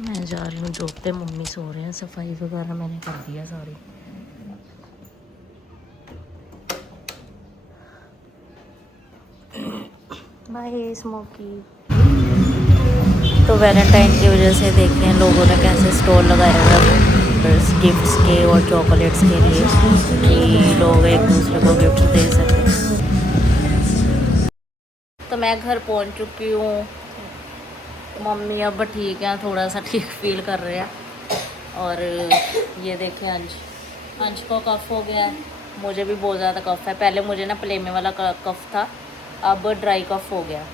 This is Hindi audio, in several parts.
मैं जा रही हूँ जॉब पे, मम्मी सो रहे हैं, सफाई वगैरह मैंने कर दिया सारी। Bye smoky. तो वैलेंटाइन की वजह से देखें लोगों ने कैसे स्टॉल लगाया हुआ है गिफ्ट्स के और चॉकलेट्स के लिए, कि लोग एक दूसरे को गिफ्ट दे सकें। तो मैं घर पहुंच चुकी हूँ। मम्मी अब ठीक है, थोड़ा सा ठीक फील कर रहे हैं। और ये देखें अंश को कफ़ हो गया है, मुझे भी बहुत ज़्यादा कफ़ है। पहले मुझे ना प्लेमे वाला कफ़ था, अब ड्राई कफ़ हो गया।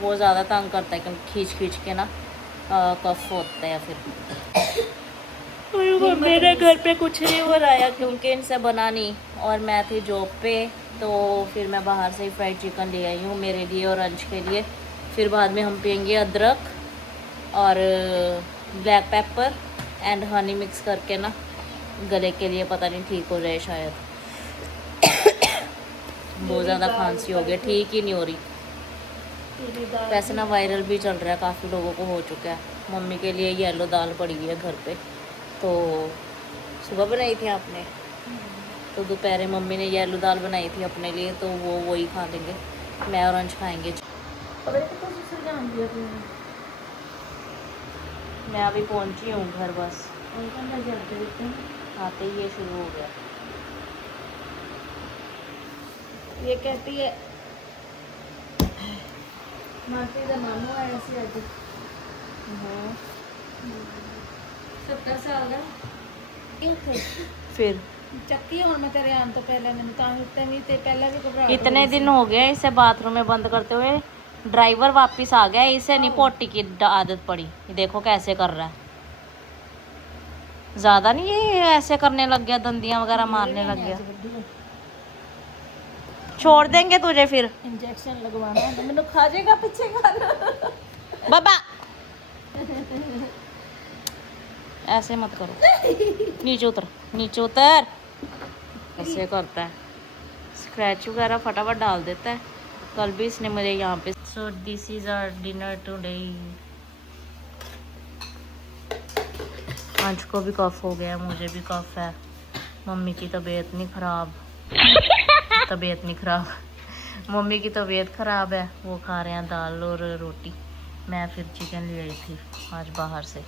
वो ज़्यादा तंग करता है क्योंकि खींच खींच के ना कफ़ होता है। फिर मेरे घर पे कुछ नहीं बनाया क्योंकि इनसे बना नहीं, और मैं थी जॉब पे, तो फिर मैं बाहर से ही फ्राइड चिकन ले आई हूँ मेरे लिए और अंश के लिए। फिर बाद में हम पियेंगे अदरक और black pepper and honey mix करके ना, गले के लिए पता नहीं ठीक हो जाए शायद। बहुत ज़्यादा खांसी हो गई, ठीक ही नहीं हो रही। वैसे ना वायरल भी चल रहा है, काफ़ी लोगों को हो चुका है। मम्मी के लिए येलो दाल पड़ी हुई है घर पे, तो सुबह बनाई थी आपने, तो दोपहर मम्मी ने येलो दाल बनाई थी अपने लिए, तो वो वही खा लेंगे, मैं और अंश खाएंगे। मैं अभी पहुंची हूँ घर, बस आते ही ये शुरू हो गया। ये कहती है मासी का मामू आया सी अज 70 साल का फिर ਚੱਕੀ ਹੁਣ मैं तेरे आने तो पहले मैंने पहला भी घबराहट इतने दिन हो गए इसे बाथरूम में बंद करते हुए। ड्राइवर वापस आ गया, इसे नहीं पोटी की आदत पड़ी। ये देखो कैसे कर रहा है, ज्यादा नहीं ये ऐसे करने लग गया, दंदियां वगैरह मारने लग गया। छोड़ देंगे तुझे फिर, इंजेक्शन लगवाना है, मैंने खा जाएगा पीछे घर बाबा ऐसे मत करो, नीचे उतर, नीचे उतर। ऐसे करता है, स्क्रैच वगैरह फटाफट डाल देता है। कल भी इसने मुझे यहाँ पे। So this is our dinner today. Ansh को भी कफ हो गया, मुझे भी कफ है, मम्मी की तबीयत नहीं ख़राब तबीयत नहीं ख़राब मम्मी की तबीयत ख़राब है, वो खा रहे हैं दाल और रोटी। मैं फिर चिकन ले आई थी आज बाहर से,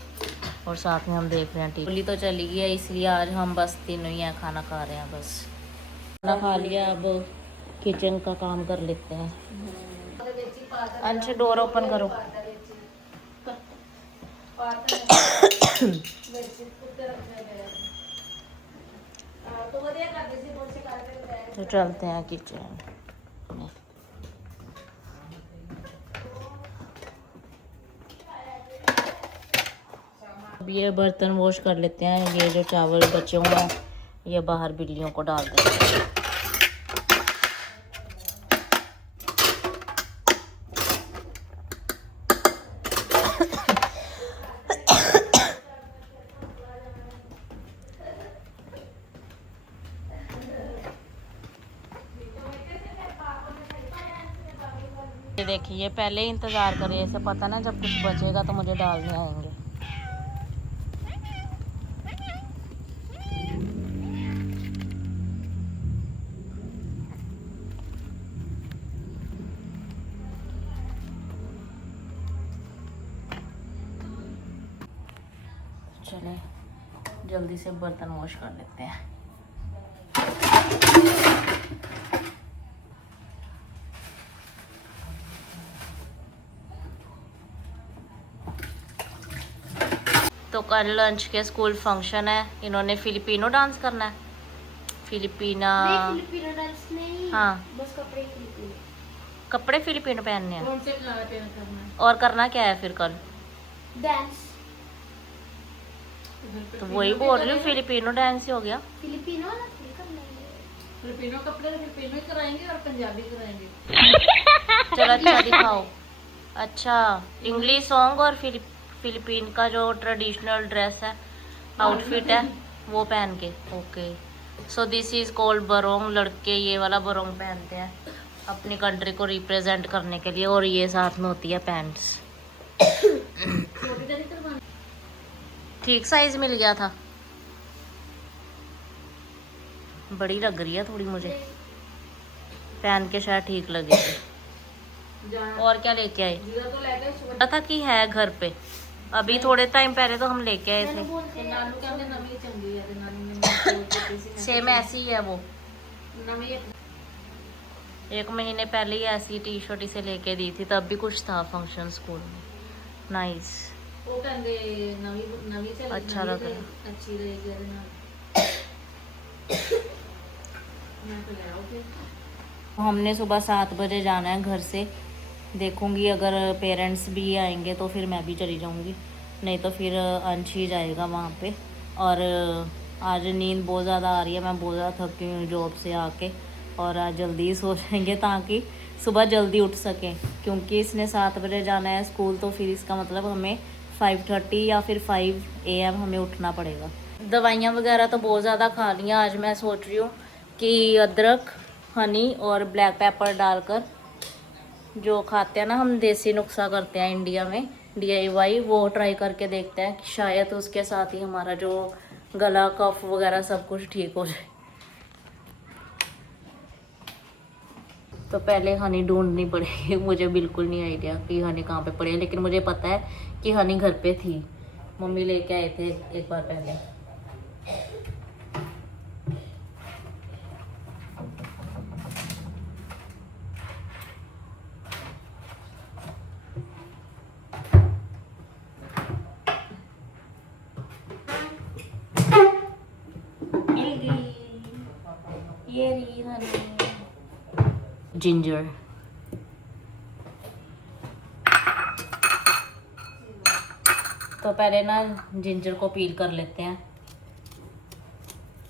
और साथ में हम देख रहे हैं टीवी। होली तो चली गई है, इसलिए आज हम बस तीनों ही हैं, खाना खा रहे हैं। बस खाना खा लिया, अब किचन का काम कर लेते हैं। अंश डोर ओपन करो। तो चलते हैं किचन। अब ये बर्तन वॉश कर लेते हैं, ये जो चावल बचे हुए हैं ये बाहर बिल्लियों को डाल देते हैं। ये देखिए, ये पहले ही इंतज़ार करिए, इसे पता ना जब कुछ बचेगा तो मुझे डालने आएंगे। चले जल्दी से बर्तन वॉश कर लेते हैं। तो कल लंच के स्कूल फंक्शन है, इन्होंने फिलिपिनो डांस करना है। फिलिपिना फिलिपिनो डांस नहीं, हाँ, बस कपड़े फिलिपिनो, कपड़े फिलिपिनो पहनने हैं। कौन से खाना पीना करना है और करना क्या है फिर कल? डांस। तो वही बोल रही हूँ, फिलिपिनो डांस ही हो गया। फिलिपिनो वाला थोड़ी करना है, फिलिपिनो कपड़े तो फिलिपिनो ही कराएंगे और पंजाबी कराएंगे। चलो अच्छा दिखाओ। अच्छा, इंग्लिश सॉन्ग और फिलिपीन का जो ट्रेडिशनल ड्रेस है, आउटफिट है, वो पहन के। Okay, so this is called barong. लड़के ये वाला बरोंग पहनते हैं अपनी कंट्री को रिप्रेजेंट करने के लिए, और ये साथ में होती है पैंट्स। ठीक साइज मिल गया था। बड़ी लग रही है थोड़ी मुझे, पहन के शायद ठीक लगेगी। और क्या लेके आए? पता था कि है घर पे, अभी थोड़े टाइम पहले तो हम लेके आए थे। सेम ऐसी ही है वो, 1 महीने पहले ही ऐसी टी शर्ट इसे लेके दी थी, तब भी कुछ था फंक्शन स्कूल में। नाइस, अच्छा लग रहा है। हमने सुबह 7 बजे जाना है घर से। देखूंगी अगर पेरेंट्स भी आएंगे तो फिर मैं भी चली जाऊंगी, नहीं तो फिर अंश ही जाएगा वहाँ पे। और आज नींद बहुत ज़्यादा आ रही है, मैं बहुत ज़्यादा थकी हूँ जॉब से आके, और आज जल्दी ही सो जाएंगे ताकि सुबह जल्दी उठ सकें, क्योंकि इसने 7 बजे जाना है स्कूल, तो फिर इसका मतलब हमें 5:30 या फिर 5 AM हमें उठना पड़ेगा। दवाइयाँ वगैरह तो बहुत ज़्यादा खा ली हैं। आज मैं सोच रही हूँ कि अदरक, हनी और ब्लैक पेपर डालकर, जो खाते हैं ना हम देसी नुस्खा करते हैं इंडिया में DIY, वो ट्राई करके देखते हैं कि शायद उसके साथ ही हमारा जो गला, कफ वगैरह सब कुछ ठीक हो जाए। तो पहले हनी ढूंढनी पड़ेगी। मुझे बिल्कुल नहीं आइडिया कि हनी कहाँ पे पड़ी है, लेकिन मुझे पता है कि हनी घर पे थी, मम्मी लेके आए थे एक बार पहले। ये रही हनी। जिंजर, तो पहले ना जिंजर को पील कर लेते हैं,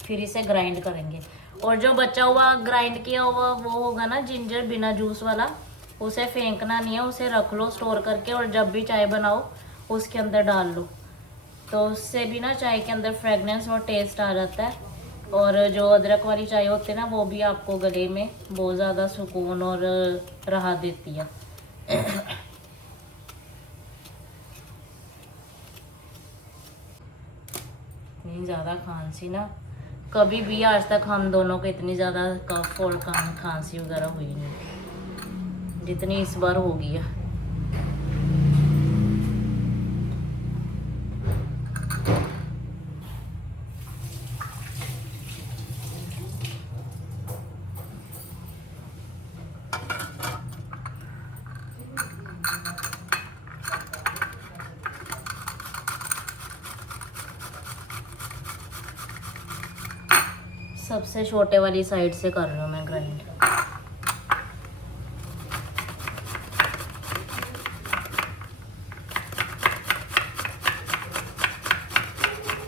फिर इसे ग्राइंड करेंगे। और जो बचा हुआ ग्राइंड किया हुआ वो होगा ना जिंजर बिना जूस वाला, उसे फेंकना नहीं है, उसे रख लो स्टोर करके, और जब भी चाय बनाओ उसके अंदर डाल लो, तो उससे भी ना चाय के अंदर फ्रेगनेंस और टेस्ट आ जाता है। और जो अदरक वाली चाय होती है ना, वो भी आपको गले में बहुत ज़्यादा सुकून और राहत देती है। इतनी ज़्यादा खांसी ना, कभी भी आज तक हम दोनों को इतनी ज़्यादा कफ और खांसी वगैरह हुई नहीं जितनी इस बार हो गई है। सबसे छोटे वाली साइड से कर रही हूँ मैं ग्राइंड।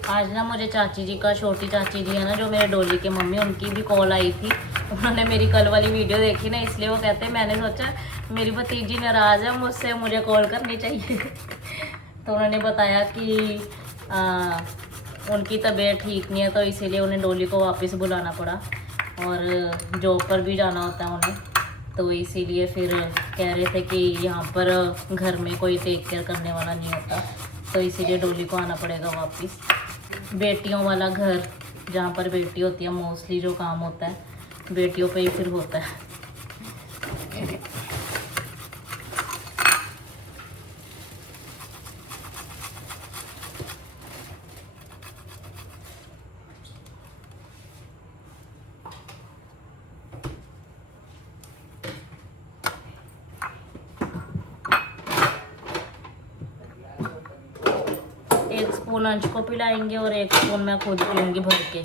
आज ना मुझे चाची जी का, छोटी चाची जी है ना जो मेरे डोली के मम्मी, उनकी भी कॉल आई थी। उन्होंने मेरी कल वाली वीडियो देखी ना, इसलिए वो कहते हैं, मैंने सोचा मेरी भतीजी नाराज़ है मुझसे, मुझे कॉल करनी चाहिए। तो उन्होंने बताया कि उनकी तबीयत ठीक नहीं है, तो इसीलिए उन्हें डोली को वापस बुलाना पड़ा, और जॉब पर भी जाना होता है उन्हें, तो इसीलिए फिर कह रहे थे कि यहाँ पर घर में कोई टेक केयर करने वाला नहीं होता, तो इसीलिए डोली को आना पड़ेगा वापस। बेटियों वाला घर, जहाँ पर बेटी होती है, मोस्टली जो काम होता है बेटियों पे ही फिर होता है। एक स्पून अंश को पिलाएंगे और 1 स्पून मैं खुद पीऊँगी भर के।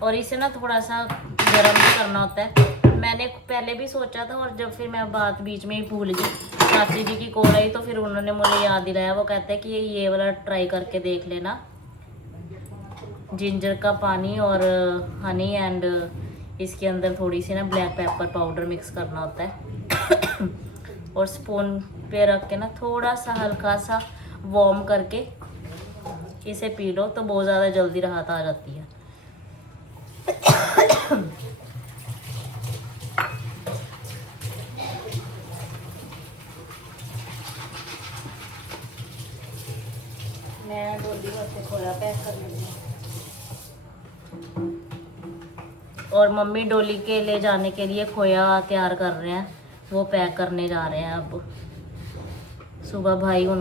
और इसे ना थोड़ा सा गर्म भी करना होता है। मैंने पहले भी सोचा था, और जब फिर मैं बात बीच में ही भूल गई, चाची जी की कॉल आई तो फिर उन्होंने मुझे याद दिलाया। वो कहते हैं कि ये वाला ट्राई करके देख लेना, जिंजर का पानी और हनी एंड इसके अंदर थोड़ी सी ना ब्लैक पेपर पाउडर मिक्स करना होता है। और स्पून पे रख के ना थोड़ा सा हल्का सा वार्म करके इसे पी लो, तो बहुत ज़्यादा जल्दी राहत आ जाती है। मैं डोली वास्ते खोया पैक कर लगी। और मम्मी डोली के ले जाने के लिए खोया तैयार कर रहे हैं, वो पैक करने जा रहे हैं अब। सुबह भाई उन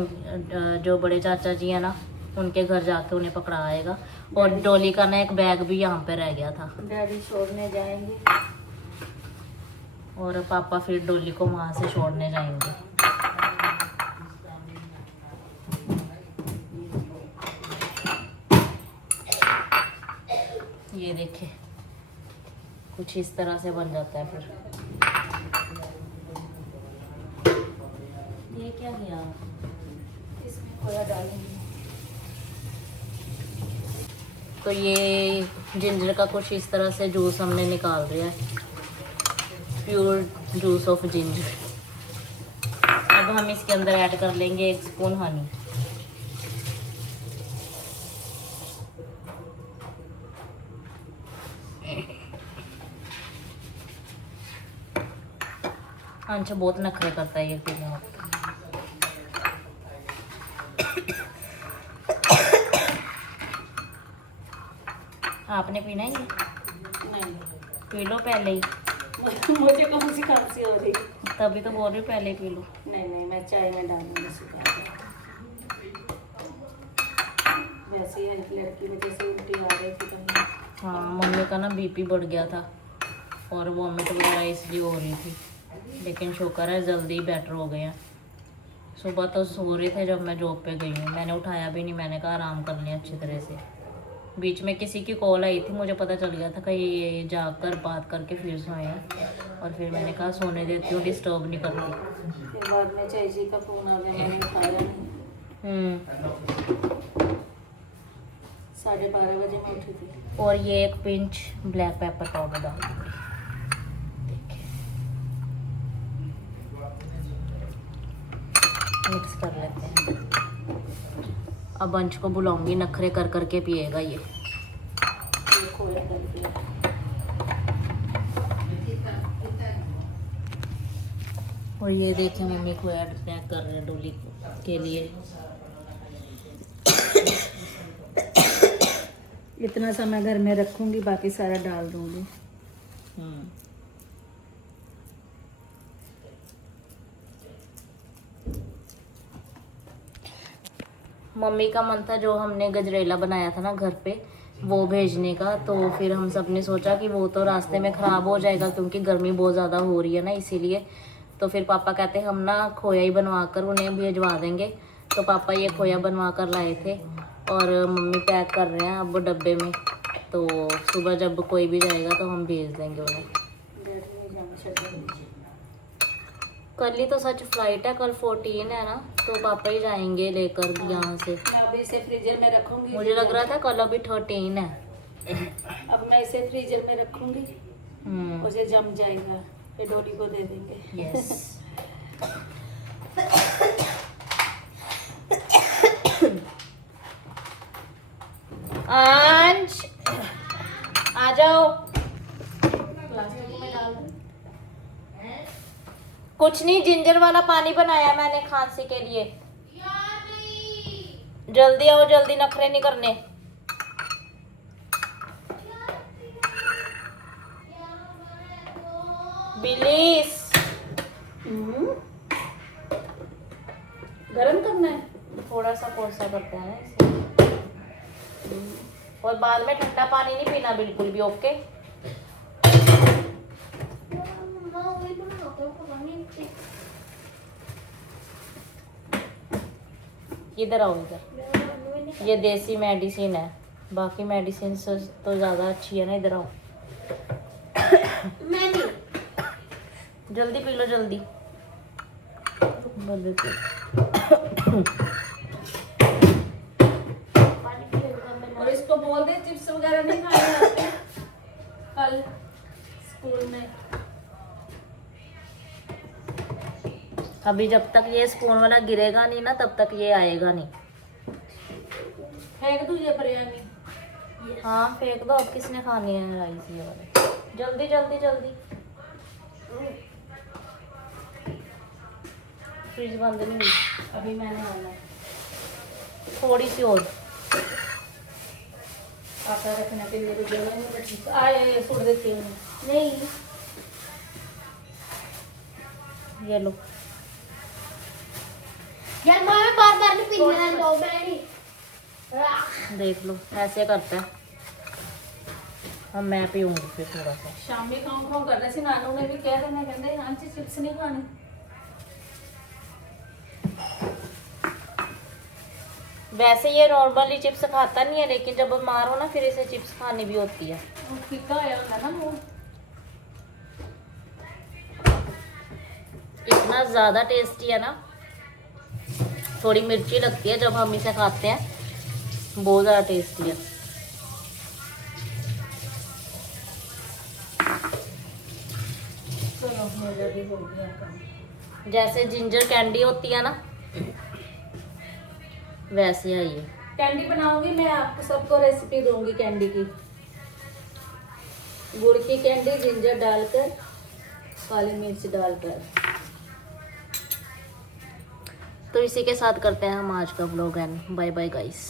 जो बड़े चाचा जी हैं ना, उनके घर जाके उन्हें पकड़ा आएगा। और डोली का ना एक बैग भी यहाँ पे रह गया था। डैडी छोड़ने जाएंगे और पापा फिर डोली को वहाँ से छोड़ने जाएंगे। ये देखे कुछ इस तरह से बन जाता है। फिर ये क्या किया? इसमें खोया डालेंगे। तो ये जिंजर का कुछ इस तरह से जूस हमने निकाल दिया है, प्योर जूस ऑफ जिंजर। अब हम इसके अंदर ऐड कर लेंगे 1 स्पून हनी। अंश बहुत नखरे करता है ये पीने में। आपने पीना है ये? नहीं, पी लो पहले ही। मुझे कौन सी खांसी हो रही? तभी तो बोल रही हूँ पहले ही पी लो। नहीं, मैं चाय में डालूंगी सुबह। वैसे ही एक लड़की में जैसे उल्टी आ रही थी तो हाँ, मम्मी का ना बीपी बढ़ गया था और वॉमिट वगैरह इसलिए हो रही थी, लेकिन शुक्र है जल्दी बेटर हो गए हैं। सुबह तो सो रहे थे जब मैं जॉब पे गई हूँ, मैंने उठाया भी नहीं, मैंने कहा आराम कर लें अच्छी तरह से। बीच में किसी की कॉल आई थी, मुझे पता चल गया था कहीं ये जाकर बात करके फिर सोए हैं, और फिर मैंने कहा सोने देती हूँ, डिस्टर्ब नहीं करती। फिर बाद में चाय जी का फोन आ गया, मैंने उठाया नहीं। 12:30 बजे मैं उठी थी। और ये 1 पिंच ब्लैक पेपर पाउडर डाल दूँगी। मिक्स कर लेते हैं। अब अंश को बुलाऊंगी, नखरे कर करके पिएगा ये। खोया डाल दिया। और ये देखें मम्मी को ऐड पैक कर रहे हैं डोली के लिए। इतना सा मैं घर में रखूंगी, बाकी सारा डाल दूंगी। मम्मी का मन था जो हमने गजरेला बनाया था ना घर पे, वो भेजने का। तो फिर हम सब ने सोचा कि वो तो रास्ते में ख़राब हो जाएगा क्योंकि गर्मी बहुत ज़्यादा हो रही है ना, इसीलिए। तो फिर पापा कहते हम ना खोया ही बनवा कर उन्हें भेजवा देंगे। तो पापा ये खोया बनवा कर लाए थे और मम्मी पैक कर रहे हैं अब डब्बे में। तो सुबह जब कोई भी जाएगा तो हम भेज देंगे उन्हें। कल ही तो सच फ्लाइट है, कल 14 है ना, तो पापा ही जाएंगे लेकर यहाँ से। मैं अभी इसे फ्रीजर में रखूंगी। मुझे लग रहा था कल अभी 13 है। अब मैं इसे फ्रीजर में रखूंगी, उसे जम जाएगा, फिर डोली को दे देंगे। यस। अंश आ जाओ। प्लास्टिक में डाल दूं? कुछ नहीं, जिंजर वाला पानी बनाया मैंने खांसी के लिए। जल्दी आओ, जल्दी, नखरे नहीं करने। बिलीस गरम करना है। थोड़ा सा कोसा करते हैं ना इसे। और बाद में ठंडा पानी नहीं पीना बिल्कुल भी, ओके? इधर आओ, इधर। ये देसी मेडिसिन है, बाकी मेडिसिन से तो ज़्यादा अच्छी है ना। इधर आओ। जल्दी पी लो, जल्दी। जल्दी पी। और इसको बोल दे चिप्स वगैरह नहीं खाने आते कल स्कूल में। अभी जब तक ये स्पून वाला गिरेगा नहीं ना, तब तक ये आएगा नहीं। फेंक दूँ ये बिरयानी? हाँ फेंक दो, अब किसने खानी है राइस ये वाले। जल्दी जल्दी जल्दी। फ्रिज बंद नहीं हुई, अभी मैंने आना है। थोड़ी सी और। आटा रखने के लिए तो जगह नहीं बची। आए सुट देती हूँ। नहीं, ये लो। यार मैं बार बार नहीं पीने दो मैंने। देख लो ऐसे करता है। अब मैं पीऊंगी फिर थोड़ा सा। शामी खाऊं खाऊं कर रहे थे, नानू ने भी कह देना, कहते आंटी चिप्स नहीं खाने। वैसे ये नॉर्मली चिप्स खाता नहीं है, लेकिन जब बीमार हो ना फिर इसे चिप्स खानी भी होती है। वो फीका आया होता ना वो। इतना ज़्यादा टेस्टी है ना, थोड़ी मिर्ची लगती है जब हम इसे खाते हैं, बहुत ज़्यादा टेस्टी है। चलो मेरा भी हो गया काम। जैसे जिंजर कैंडी होती है ना, वैसे है ये। कैंडी बनाऊंगी मैं, आपको सबको रेसिपी दूंगी कैंडी की। गुड़ की कैंडी, जिंजर डालकर, काली मिर्च डालकर। तो इसी के साथ करते हैं हम आज का vlog and bye bye guys.